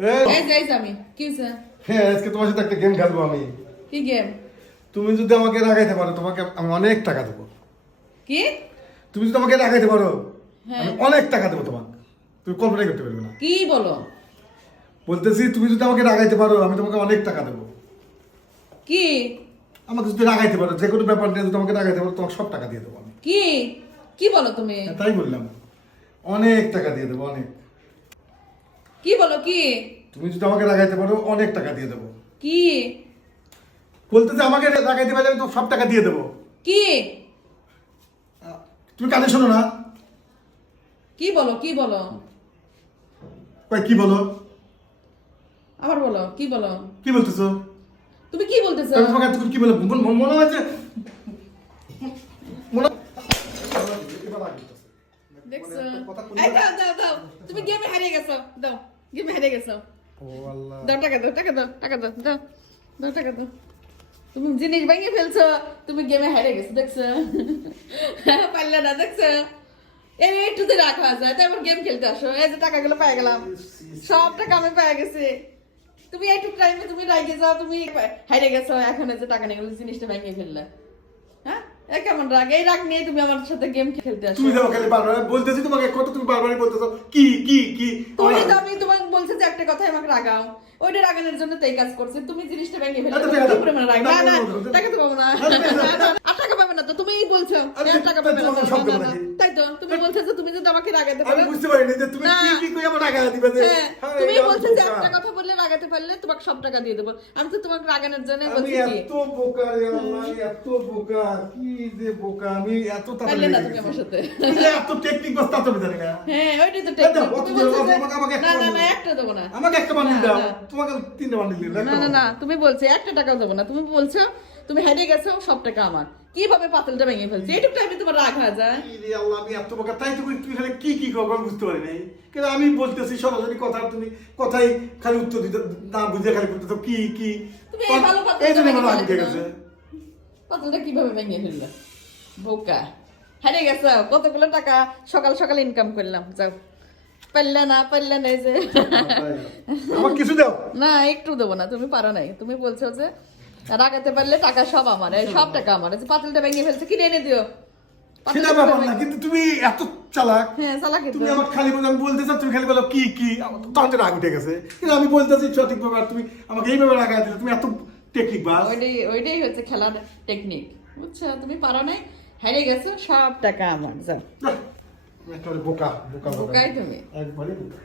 এই, আমি কি হ্যাঁ আজকে তোমার সাথে একটা গেম খেলব আমি। কি গেম তুমি যদি আমাকে রাগাইতে পারো তোমাকে আমি অনেক টাকা দেবো। কি? তুমি যদি আমাকে রাগাইতে পারো হ্যাঁ। আমি অনেক টাকা দেবো তোমাকে। তুমি কল্পনাই করতে পারবে না। কি বলো? বলতেছি তুমি যদি আমাকে রাগাইতে পারো আমি তোমাকে অনেক টাকা দেবো। কি? আমাকে যদি রাগাইতে পারো যে কোনো ব্যাপার নিয়ে যদি আমাকে রাগাইতে পারো তোমাকে সব টাকা দিয়ে দেবো আমি। কি? কি বলো তুমি? হ্যাঁ, তাই বললাম। অনেক টাকা দিয়ে দেবো অনেক। কি বলো কি? তুমি যদি আমাকে লাগাইতে পারো অনেক টাকা দিয়ে দেবো। কি? বলতেছে আমাকে রাগাইতে পারলে আমি তো সব টাকা দিয়ে দেবো। কি? তুমি কানে শোনো না। কি বলো কি বলো? কই কি বলো? আবার বলো কি বলো? কি বলতেছো? তুমি কি বলতেছো? আমি তোমাকে এতক্ষণ কি বলে মন- হয় যে মনে। দেখছ? কথা তুমি গেমে হারিয়ে গেছো। দাও। গেমে হারিয়ে গেছো ও আল্লাহ। দাও টাকা দাও টাকা দাও টাকা দাও দাও দাও টাকা দাও। তুমি জিনিস ভেঙে ফেলছো তুমি গেমে হেরে গেছো দেখছ? পারলে না দেখছ? এই একটুতে রাখা যায় তারপর গেম খেলতে আসো। এই যে টাকাগুলো পেয়ে গেলাম। সব টাকা আমি পেয়ে গেছি। তুমি একটু টাইমে তুমি রাগে যাও তুমি হাইরে গেছো এখন যে টাকা নিয়ে জিনিসটা ভেঙে ফেললে। হ্যাঁ? এ কেমন রাগ? এই রাগ নিয়ে তুমি আমার সাথে গেম খেলতে আসো। তুমি খালি বারবার বলতেছি তোমাকে কত তুমি বারবারই বলতেছো কি কি কি? ওই তো আমি তোমাকে বলছি যে একটা কথাই আমাকে রাগাও। ওইটা রাগানোর জন্য তাই কাজ করছে। তুমি জিনিসটা ভেঙে ফেলে। কি পরিমাণে রাগ না না টাকা তো পাবো না। আর টাকা পাবে না তো তুমিই বলছো আচ্ছা, টাকা পাবে না। তো, তুমি বলছো যে তুমি যদি আমাকে রাগাতে আমি বুঝতে পারিনি যে তুমি কি কি কই আমার টাকা দিবে যে হ্যাঁ, হ্যাঁ, তুমি বলছো যে একটা কথা বললে রাগাতে পারলে তোমাকে সব টাকা দিয়ে দেবো। আমি তো তোমাকে রাগানোর জন্য বলছি কি? এত বোকা রে আল্লাহ এত বোকা কি যে বোকা আমি এত পারলে না তুমি আমার সাথে। এত টেকনিক বস্তা তুমি জানি না হ্যাঁ ওইটাই তো টেকনিক তুমি আমাকে- আমাকে না না না একটা দেবো না। আমাকে একটা দাও। তোমাকে তিনটা না না না তুমি বলছো একটা টাকাও দেবো না। তুমি বলছো তুমি হেরে গেছো সব টাকা আমার। কীভাবে পাতলটা ভেঙে ফেলছি? এইটুকু আমি তোমার রাগ হয়ে যায়? আল্লাহ আমি এত বোকা। তাই তুমি তুমি খালি কি কি আমি বুঝতে পারি নাই। কিন্তু আমি বলতেছি সরাসরি কথা তুমি কথাই খালি উত্তর দিতে না বুঝে খালি করতেছো কি কি? তুমি এই ভালো জন্য ভেঙে ফেলছো। গেছে। পাতলটা কীভাবে ভেঙে ফেললে? বোকা। হেরে গেছো। কতগুলো টাকা সকাল সকাল ইনকাম করলাম। যাও। পারলে না পারলে না এই যে কিছু দাও। না একটু দেবো না। তুমি পারো নাই। তুমি বলছো যে রাগাতে পারলে টাকা সব আমার সব টাকা আমার। পাতলটা ভেঙে ফেলছে কিনে এনে দিও। সেটা ব্যাপার না কিন্তু তুমি এত চালাক। হ্যাঁ চালাকি। তুমি আমার খালি বলে আমি বলতে চাও তুমি খালি বলো কি কি? তখন তো রাগ উঠে গেছে। কিন্তু আমি বলতেছি সঠিক ব্যাপার তুমি আমাকে এইভাবে রাগা দিলে তুমি এত টেকনিক বাস। ওইটাই ওইটাই হচ্ছে খেলার টেকনিক বুঝছ? তুমি পারো নাই হেরে গেছো সব টাকা আমার যাও। বোকা বোকা বোকা। বোকাই তুমি। একবারে বোকা।